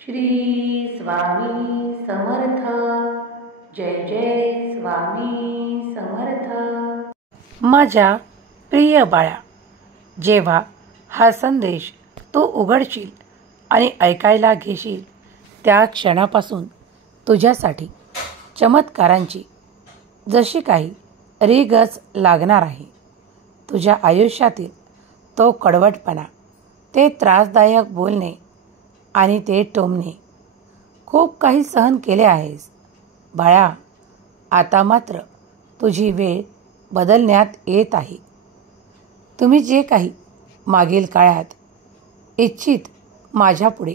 श्री स्वामी समर्थ. जय जय स्वामी समर्थ. माझ्या प्रिय बाळा, जेव्हा हा संदेश तू उघडशील आणि ऐकायला घेशील त्या क्षणापासून तुझ्यासाठी चमत्कारांची जशी काही रीगच लागणार आहे. तुझ्या आयुष्यातील तो कडवटपणा, ते त्रासदायक बोलणे आणि ते टोमणे, खूप काही सहन केले आहेस बाळा. आता मात्र तुझी वेळ बदलण्यात येत आहे. तुम्ही जे काही मागील काळात इच्छित माझ्यापुढे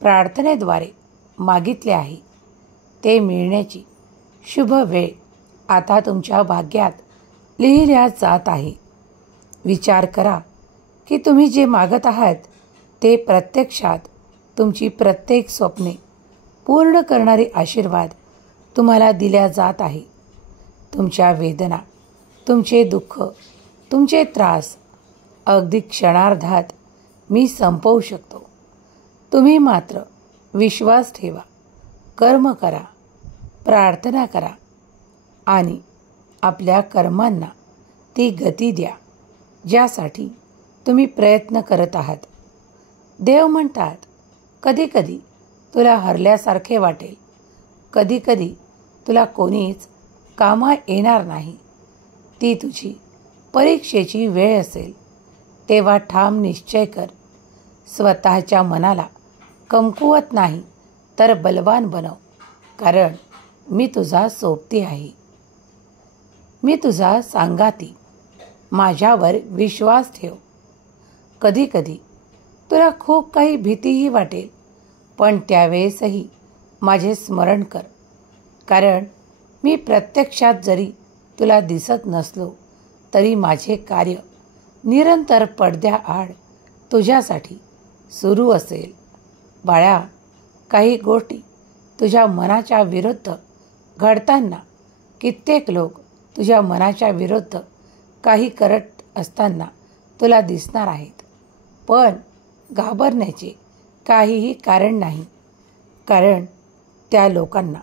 प्रार्थनेद्वारे मागितले आहे ते मिळण्याची शुभ वेळ आता तुमच्या भाग्यात लिहिल्या जात आहे. विचार करा की तुम्ही जे मागत आहात ते प्रत्यक्षात तुमची प्रत्येक स्वप्ने पूर्ण करणारे आशीर्वाद तुम्हाला दिल्या जात आहे. तुमच्या वेदना, तुमचे दुःख, तुमचे त्रास अगदी क्षणार्धात मी संपवू शकतो. तुम्ही मात्र विश्वास ठेवा, कर्म करा, प्रार्थना करा आणि आपल्या कर्मांना ती गती द्या ज्यासाठी तुम्ही प्रयत्न करत आहात. देव म्हणतात, कधीकधी तुला हरल्यासारखे वाटेल, कधीकधी तुला कोणीच कामा येणार नाही. ती तुझी परीक्षेची वेळ असेल तेव्हा ठाम निश्चय कर. स्वतःच्या मनाला कमकुवत नाही तर बलवान बनव, कारण मी तुझा सोबती आहे. मी तुझा सांगाती. माझ्यावर विश्वास ठेव. कधीकधी तुला खूप काही भीतीही वाटेल, पण त्यावेळेसही माझे स्मरण कर, कारण मी प्रत्यक्षात जरी तुला दिसत नसलो तरी माझे कार्य निरंतर पडद्याआड तुझ्यासाठी सुरू असेल. बाळा, काही गोष्टी तुझ्या मनाच्या विरुद्ध घडताना कित्येक लोक तुझ्या मनाच्या विरुद्ध काही करत असताना तुला दिसणार आहेत, पण घाबरण्याचे काहीही कारण नाही, कारण त्या लोकांना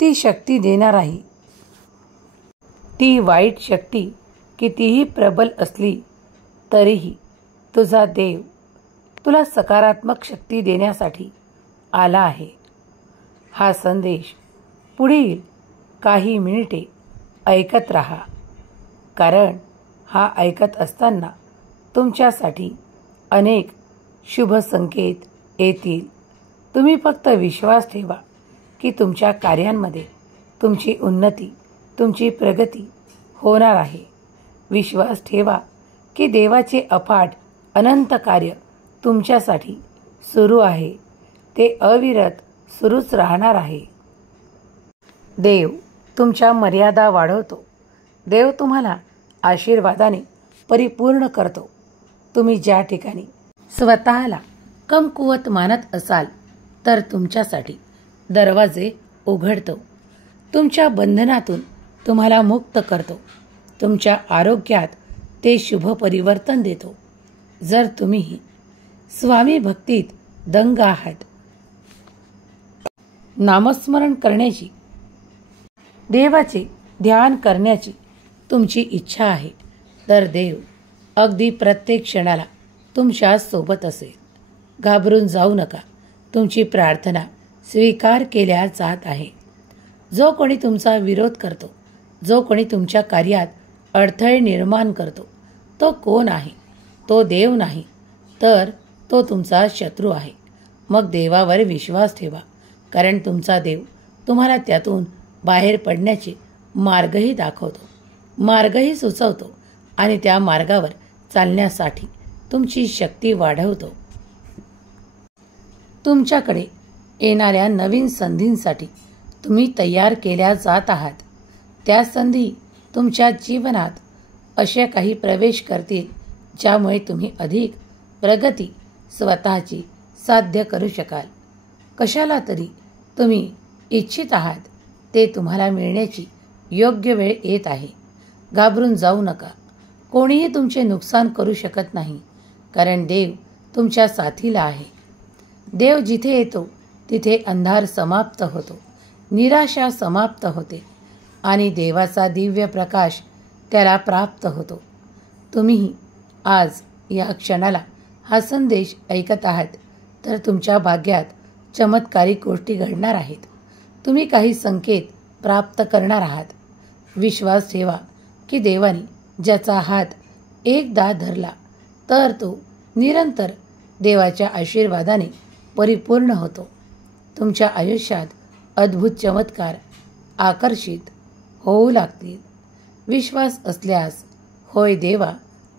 ती शक्ती देणार आहे. ती वाईट शक्ती कितीही प्रबल असली तरीही तुझा देव तुला सकारात्मक शक्ती देण्यासाठी आला आहे. हा संदेश पुढील काही मिनिटे ऐकत राहा, कारण हा ऐकत असताना तुमच्यासाठी अनेक शुभ संकेत येतील. तुम्ही फक्त विश्वास ठेवा की तुमच्या कार्यांमध्ये तुमची उन्नती, तुमची प्रगती होणार आहे. विश्वास ठेवा की देवाचे अफाट अनंत कार्य तुमच्यासाठी सुरू आहे. ते अविरत सुरूच राहणार आहे. देव तुमच्या मर्यादा वाढवतो. देव तुम्हाला आशीर्वादाने परिपूर्ण करतो. तुम्ही ज्या ठिकाणी स्वतःला कमकुवत मानत असाल तर तुमच्यासाठी दरवाजे उघडतो. तुमच्या बंधनातून तुम्हाला मुक्त करतो. तुमच्या आरोग्यात ते शुभ परिवर्तन देतो. जर तुम्हीही स्वामी भक्तीत दंग आहात, नामस्मरण करण्याची, देवाचे ध्यान करण्याची तुमची इच्छा आहे, तर देव अगदी प्रत्येक क्षणाला तुमच्या सोबत असेल. घाबरून जाऊ नका. तुमची प्रार्थना स्वीकार केल्या जात आहे. जो कोणी तुमचा विरोध करतो, जो कोणी तुमच्या कार्यात अडथळे निर्माण करतो, तो कोण आहे? तो देव नाही, तर तो तुमचा शत्रू आहे. मग देवावर विश्वास ठेवा, कारण तुमचा देव तुम्हाला त्यातून बाहेर पडण्याचे मार्गही दाखवतो, मार्गही सुचवतो आणि त्या मार्गावर चालण्यासाठी तुमची शक्ती वाढवतो. तुमच्याकडे येणाऱ्या नवीन संधींसाठी तुम्ही तयार केल्या जात आहात. त्या संधी तुमच्या जीवनात अशा काही प्रवेश करतील ज्यामुळे तुम्ही अधिक प्रगती स्वतःची साध्य करू शकाल. कशाला तरी तुम्ही इच्छित आहात ते तुम्हाला मिळण्याची योग्य वेळ येत आहे. घाबरून जाऊ नका. कोणीही तुमचे नुकसान करू शकत नाही, कारण देव तुमच्या साथीला आहे. देव जिथे येतो तिथे अंधार समाप्त होतो, निराशा समाप्त होते आणि देवाचा दिव्य प्रकाश त्याला प्राप्त होतो. तुम्हीही आज या क्षणाला हा संदेश ऐकत आहात तर तुमच्या भाग्यात चमत्कारिक गोष्टी घडणार आहेत. तुम्ही काही संकेत प्राप्त करणार आहात. विश्वास ठेवा की देवाने ज्याचा हात एकदा धरला तर तो निरंतर देवाच्या आशीर्वादाने परिपूर्ण होतो. तुमच्या आयुष्यात अद्भुत चमत्कार आकर्षित होऊ लागतील. विश्वास असल्यास होय देवा,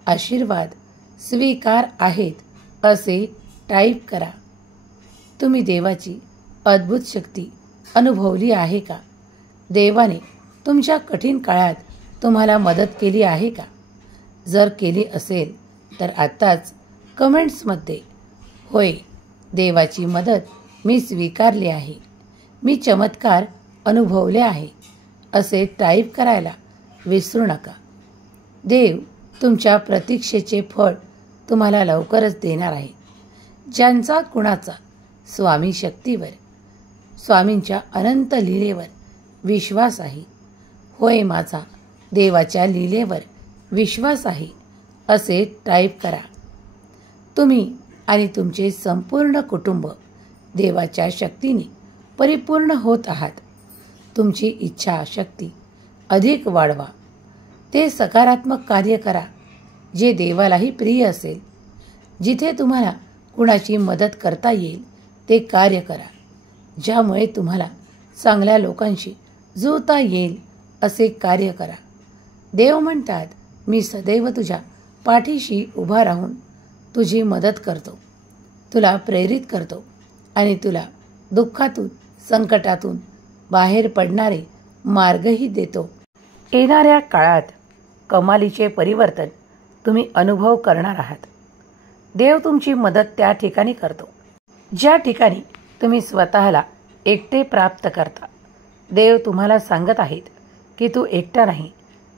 आशीर्वाद स्वीकार आहेत असे टाईप करा. तुम्ही देवाची अद्भुत शक्ती अनुभवली आहे का? देवाने तुमच्या कठीण काळात तुम्हाला मदत केली आहे का? जर केली असेल तर आत्ताच कमेंट्समध्ये होय देवाची मदत मी स्वीकारली आहे, मी चमत्कार अनुभवले आहे असे टाईप करायला विसरू नका. देव तुमच्या प्रतीक्षेचे फळ तुम्हाला लवकरच देणार आहे. ज्यांचा कुणाचा स्वामी शक्तीवर, स्वामींच्या अनंत लीलेवर विश्वास आहे, होय माझा देवाच्या लीलेवर विश्वास आहे असे टाईप करा. तुम्ही आणि तुमचे संपूर्ण कुटुंब देवाच्या शक्तीने परिपूर्ण होत आहात. तुमची इच्छाशक्ती अधिक वाढवा. ते सकारात्मक कार्य करा जे देवालाही प्रिय असेल. जिथे तुम्हाला कुणाची मदत करता येईल ते कार्य करा. ज्यामुळे तुम्हाला चांगल्या लोकांशी जुळता येईल असे कार्य करा. देव म्हणतात, मी सदैव तुझ्या पाठीशी उभा राहून तुझी मदत करतो, तुला प्रेरित करतो आणि तुला दुःखातून, संकटातून बाहेर पडणारे मार्गही देतो. येणाऱ्या काळात कमालीचे परिवर्तन तुम्ही अनुभव करणार आहात. देव तुमची मदत त्या ठिकाणी करतो ज्या ठिकाणी तुम्ही स्वतःला एकटे प्राप्त करता. देव तुम्हाला सांगत आहेत की तू एकटा नाही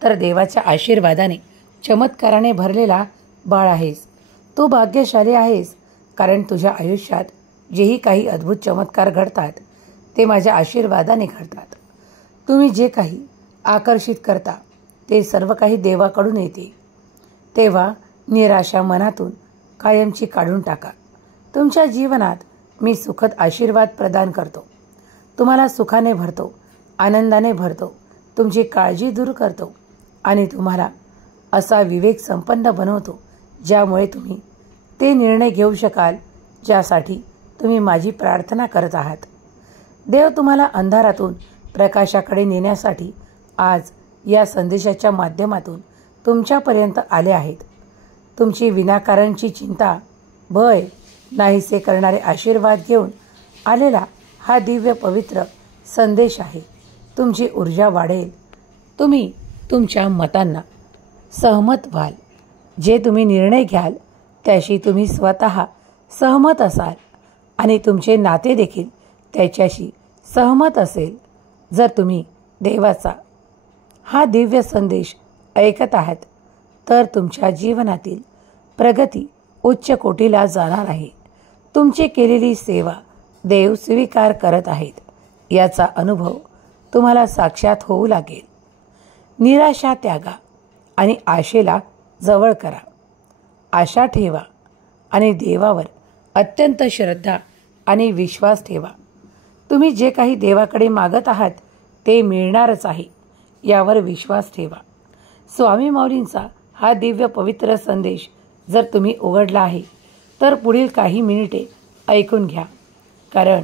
तर देवाच्या आशीर्वादाने चमत्काराने भरलेला बाळ आहेस. तू भाग्यशाली आहेस कारण तुझ्या आयुष्यात जेही काही अद्भुत चमत्कार घडतात ते माझ्या आशीर्वादाने घडतात. तुम्ही जे काही आकर्षित करता ते सर्व काही देवाकडून येते. तेव्हा निराशा मनातून कायमची काढून टाका. तुमच्या जीवनात मी सुखद आशीर्वाद प्रदान करतो. तुम्हाला सुखाने भरतो, आनंदाने भरतो, तुमची काळजी दूर करतो आणि तुम्हाला असा विवेक संपन्न बनवतो ज्यामुळे तुम्ही ते निर्णय घेऊ शकाल ज्यासाठी तुम्ही माझी प्रार्थना करत आहात. देव तुम्हाला अंधारातून प्रकाशाकडे नेण्यासाठी आज या संदेशाच्या माध्यमातून तुमच्यापर्यंत आले आहेत. तुमची विनाकारणची चिंता, भय नाहीसे करणारे आशीर्वाद घेऊन आलेला हा दिव्य पवित्र संदेश आहे. तुमची ऊर्जा वाढेल. तुम्ही तुमच्या मतांना सहमत व्हाल. जे तुम्ही निर्णय घ्याल त्याशी तुम्ही स्वतः सहमत असाल आणि तुमचे नाते देखील त्याच्याशी सहमत असेल. जर तुम्ही देवाचा हा दिव्य संदेश ऐकत आहात तर तुमच्या जीवनातील प्रगती उच्च कोटीला जाणार आहे. तुमची केलेली सेवा देव स्वीकार करत आहेत याचा अनुभव तुम्हाला साक्षात होऊ लागेल. निराशा त्यागा आणि आशेला जवळ करा. आशा ठेवा आणि देवावर अत्यंत श्रद्धा आणि विश्वास ठेवा. तुम्ही जे काही देवाकडे मागत आहात ते मिळणारच आहे यावर विश्वास ठेवा. स्वामी माऊलींचा हा दिव्य पवित्र संदेश जर तुम्ही उघडला आहे तर पुढील काही मिनिटे ऐकून घ्या, कारण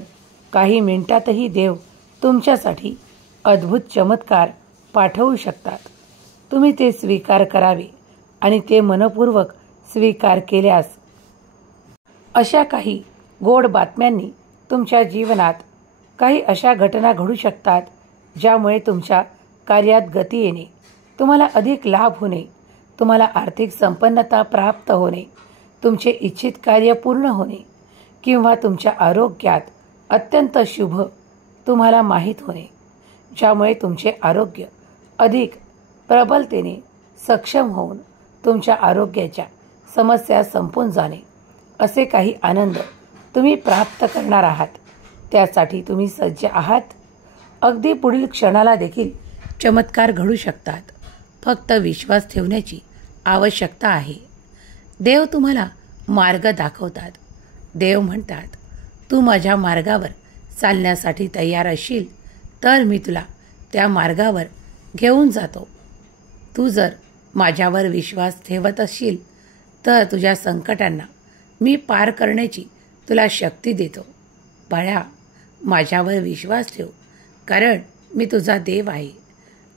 काही मिनिटातही देव तुमच्यासाठी अद्भुत चमत्कार पाठवू शकतात. तुम्ही ते स्वीकार करावे आणि ते मनपूर्वक स्वीकार केल्यास अशा काही गोड बातम्यांनी तुमच्या जीवनात काही अशा घटना घडू शकतात ज्यामुळे तुमच्या कार्यात गती येणे, तुम्हाला अधिक लाभ होणे, तुम्हाला आर्थिक संपन्नता प्राप्त होणे, तुमचे इच्छित कार्य पूर्ण होणे किंवा तुमच्या आरोग्यात अत्यंत शुभ तुम्हाला माहीत होणे, ज्यामुळे तुमचे आरोग्य अधिक प्रबलतेने सक्षम होऊन तुमच्या आरोग्याच्या समस्या संपून जाणे, असे काही आनंद तुम्ही प्राप्त करणार आहात त्यासाठी तुम्ही सज्ज आहात. अगदी पुढील क्षणाला देखील चमत्कार घडू शकतात. फक्त विश्वास ठेवण्याची आवश्यकता आहे. देव तुम्हाला मार्ग दाखवतात. देव म्हणतात, तू माझ्या मार्गावर चालण्यासाठी तयार असशील तर मी तुला त्या मार्गावर घेऊन जातो. तू जर माझ्यावर विश्वास ठेवत असशील तर तुझ्या संकटांना मी पार करण्याची तुला शक्ती देतो. बाळा, माझ्यावर विश्वास ठेव, कारण मी तुझा देव आहे.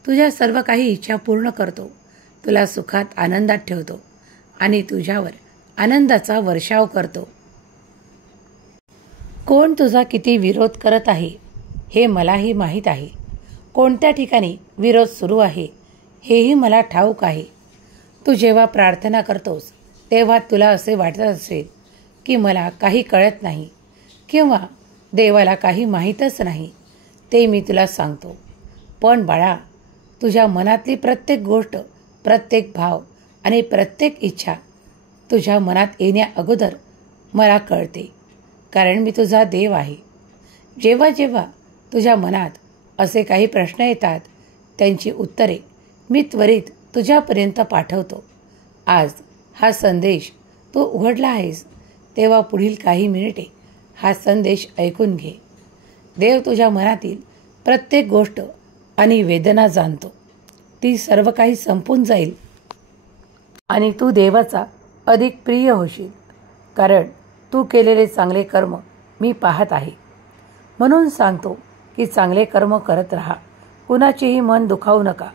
तुझ्या सर्व काही इच्छा पूर्ण करतो, तुला सुखात आनंदात ठेवतो आणि तुझ्यावर आनंदाचा वर्षाव करतो. कोण तुझा किती विरोध करत आहे हे मलाही माहीत आहे. कोणत्या ठिकाणी विरोध सुरू आहे हेही मला ठाऊक आहे. तू जेव्हा प्रार्थना करतोस तेव्हा तुला असे वाटत असेल की मला काही कळत नाही किंवा देवाला काही माहीतच नाही. ते मी तुला सांगतो. पण बाळा, तुझ्या मनातली प्रत्येक गोष्ट, प्रत्येक भाव आणि प्रत्येक इच्छा तुझ्या मनात येण्या अगोदर मला कळते, कारण मी तुझा देव आहे. जेव्हा जेव्हा तुझ्या मनात असे काही प्रश्न येतात त्यांची उत्तरे मी त्वरित तुझ्यापर्यंत पाठवतो. आज हा संदेश तू उघडला आहेस तेव्हा पुढील काही मिनिटे हा संदेश ऐकून घे. देव तुझ्या मनातील प्रत्येक गोष्ट आणि वेदना जाणतो. ती सर्व काही संपून जाईल आणि तू देवाचा अधिक प्रिय होशील, कारण तू केलेले चांगले कर्म मी पाहत आहे. म्हणून सांगतो की चांगले कर्म करत राहा. कुणाचेही मन दुखावू नका.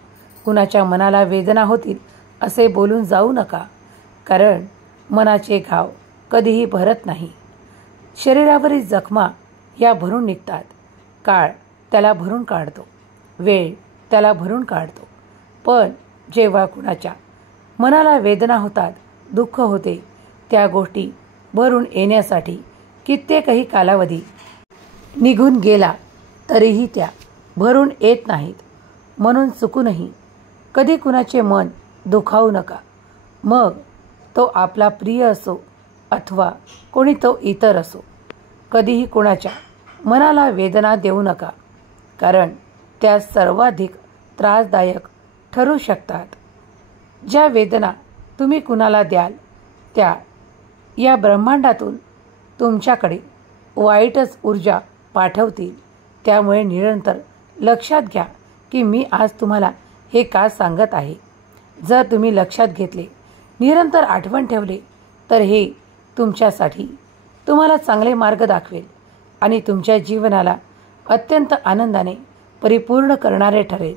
कुणाच्या मनाला वेदना होतील असे बोलून जाऊ नका, कारण मनाचे घाव कधीही भरत नाही. शरीरावरील जखमा या भरून निघतात. काळ त्याला भरून काढतो, वेळ त्याला भरून काढतो. पण जेव्हा कुणाच्या मनाला वेदना होतात, दुःख होते, त्या गोष्टी भरून येण्यासाठी कित्येकही कालावधी निघून गेला तरीही त्या भरून येत नाहीत. म्हणून चुकूनही कधी कुणाचे मन दुखावू नका. मग तो आपला प्रिय असो अथवा कोणी तो इतर असो. कधीही कुणाच्या मनाला वेदना देऊ नका, कारण त्या सर्वाधिक त्रासदायक ठरू शकतात. ज्या वेदना तुम्ही कुणाला द्याल त्या या ब्रह्मांडातून तुमच्याकडे वाईटच ऊर्जा पाठवतील. त्यामुळे निरंतर लक्षात घ्या की मी आज तुम्हाला हे का सांगत आहे. जर तुम्ही लक्षात घेतले, निरंतर आठवण ठेवले, तर हे तुमच्यासाठी तुम्हाला चांगले मार्ग दाखवेल आणि तुमच्या जीवनाला अत्यंत आनंदाने परिपूर्ण करणारे ठरेल.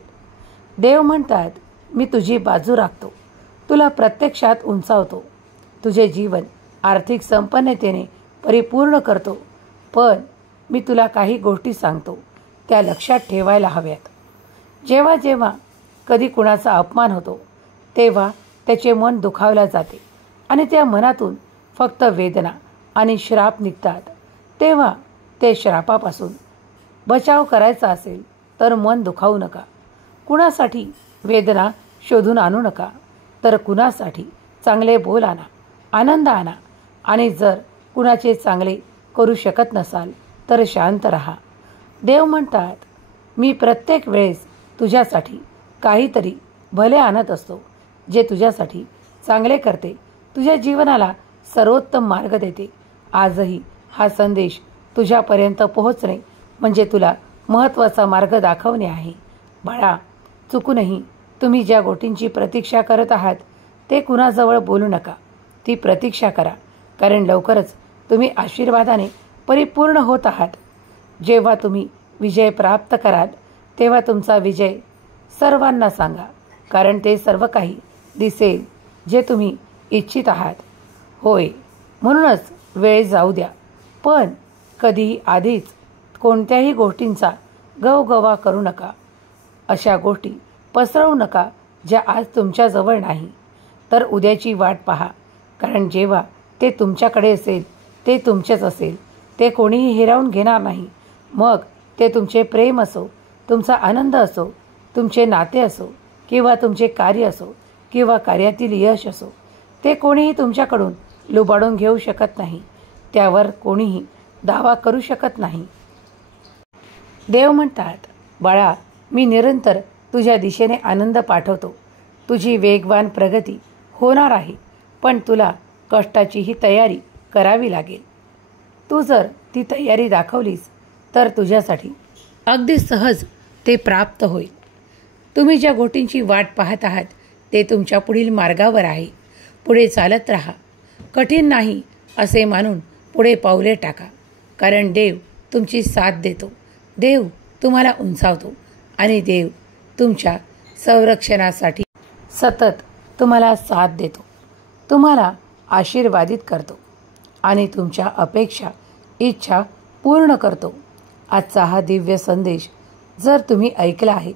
देव म्हणतात, मी तुझी बाजू राखतो, तुला प्रत्यक्षात उंचावतो, तुझे जीवन आर्थिक संपन्नतेने परिपूर्ण करतो. पण मी तुला काही गोष्टी सांगतो त्या लक्षात ठेवायला हव्यात. जेव्हा जेव्हा कधी कुणाचा अपमान होतो तेव्हा त्याचे मन दुखावले जाते आणि त्या मनातून फक्त वेदना आणि श्राप निघतात. तेव्हा ते श्रापापासून बचाव करायचा असेल तर मन दुखावू नका. कुणासाठी वेदना शोधून आणू नका, तर कुणासाठी चांगले बोल आणा, आनंद आणा. आणि जर कुणाचे चांगले करू शकत नसाल तर शांत राहा. देव म्हणतात, मी प्रत्येक वेळेस तुझ्यासाठी काहीतरी भले आणत असतो, जे तुझ्यासाठी चांगले करते, तुझ्या जीवनाला सर्वोत्तम मार्ग देते. आजही हा संदेश तुझ्यापर्यंत पोहोचणे म्हणजे तुला महत्त्वाचा मार्ग दाखवणे आहे. बाळा, चुकूनही तुम्ही ज्या गोष्टींची प्रतीक्षा करत आहात ते कुणाजवळ बोलू नका. ती प्रतीक्षा करा, कारण लवकरच तुम्ही आशीर्वादाने परिपूर्ण होत आहात. जेव्हा तुम्ही विजय प्राप्त कराल तेव्हा तुमचा विजय सर्वांना सांगा, कारण ते सर्व काही दिसेल जे तुम्ही इच्छित आहात. होय, म्हणूनच वेळ जाऊ द्या, पण कधीही आधीच कोणत्याही गोष्टींचा गवगवा करू नका. अशा गोष्टी पसरवू नका ज्या आज तुमच्याजवळ नाही, तर उद्याची वाट पहा, कारण जेव्हा ते तुमच्याकडे असेल ते तुमचेच असेल. ते कोणीही हिरावून घेणार नाही. मग ते तुमचे प्रेम असो, तुमचा आनंद असो, तुमचे नाते असो किंवा तुमचे कार्य असो किंवा कार्यातील यश असो, ते कोणीही तुमच्याकडून लुबाडून घेऊ शकत नाही. त्यावर कोणीही दावा करू शकत नाही. देव म्हणतात, बाळा, मी निरंतर तुझ्या दिशेने आनंद पाठवतो. तुझी वेगवान प्रगती होणार आहे, पण तुला कष्टाचीही तयारी करावी लागेल. तू जर ती तयारी दाखवलीस तर तुझ्यासाठी अगदी सहज ते प्राप्त होईल. तुम्ही ज्या गोष्टींची वाट पाहत आहात ते तुमच्या पुढील मार्गावर आहे. पुढे चालत राहा. कठीण नाही असे मानून पुढे पावले टाका, कारण देव तुमची साथ देतो. देव तुम्हाला उंचावतो आणि देव तुमच्या संरक्षणासाठी सतत तुम्हाला साथ देतो, तुम्हाला आशीर्वादित करतो आणि तुमच्या अपेक्षा, इच्छा पूर्ण करतो. आजचा हा दिव्य संदेश जर तुम्ही ऐकला आहे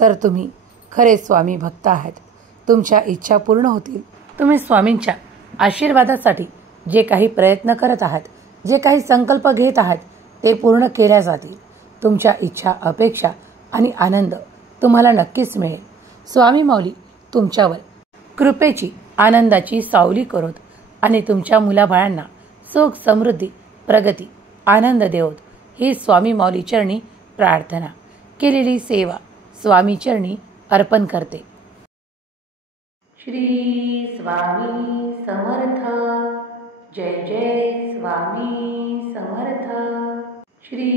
तर तुम्ही खरे स्वामी भक्त आहात. तुमच्या इच्छा पूर्ण होतील. तुम्ही स्वामींच्या आशीर्वादासाठी जे काही प्रयत्न करत आहात, जे काही संकल्प घेत आहात ते पूर्ण केल्या जातील. तुमच्या इच्छा, अपेक्षा आणि आनंद तुम्हाला नक्कीच मिळेल. स्वामी माऊली तुमच्यावर कृपेची, आनंदाची सावली करोत आणि तुमच्या मुलाबाळांना सुख, समृद्धी, प्रगती, आनंद देवोत ही स्वामी माऊली चरणी प्रार्थना. केलेली सेवा स्वामी चरणी अर्पण करते. श्री स्वामी समर्थ. जय जय स्वामी समर्थ. श्री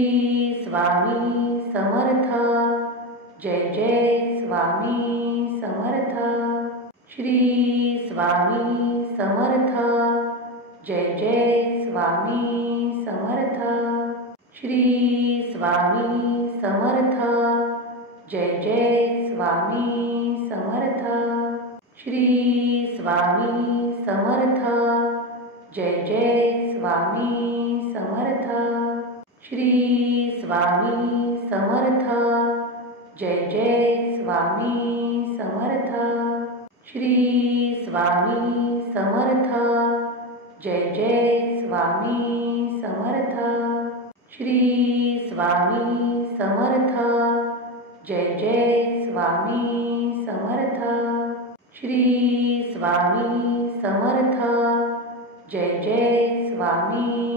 स्वामी समर्थ. जय जय स्वामी समर्थ. श्री स्वामी समर्थ. जय जय स्वामी समर्थ. श्री स्वामी समर्थ. जय जय स्वामी समर्थ. श्री स्वामी समर्थ. जय जय स्वामी समर्थ. श्री स्वामी समर्थ. जय जय स्वामी समर्थ. श्री स्वामी समर्थ. जय जय स्वामी समर्थ. श्री स्वामी समर्थ. जय जय स्वामी समर्थ. श्री स्वामी समर्थ. जय जय स्वामी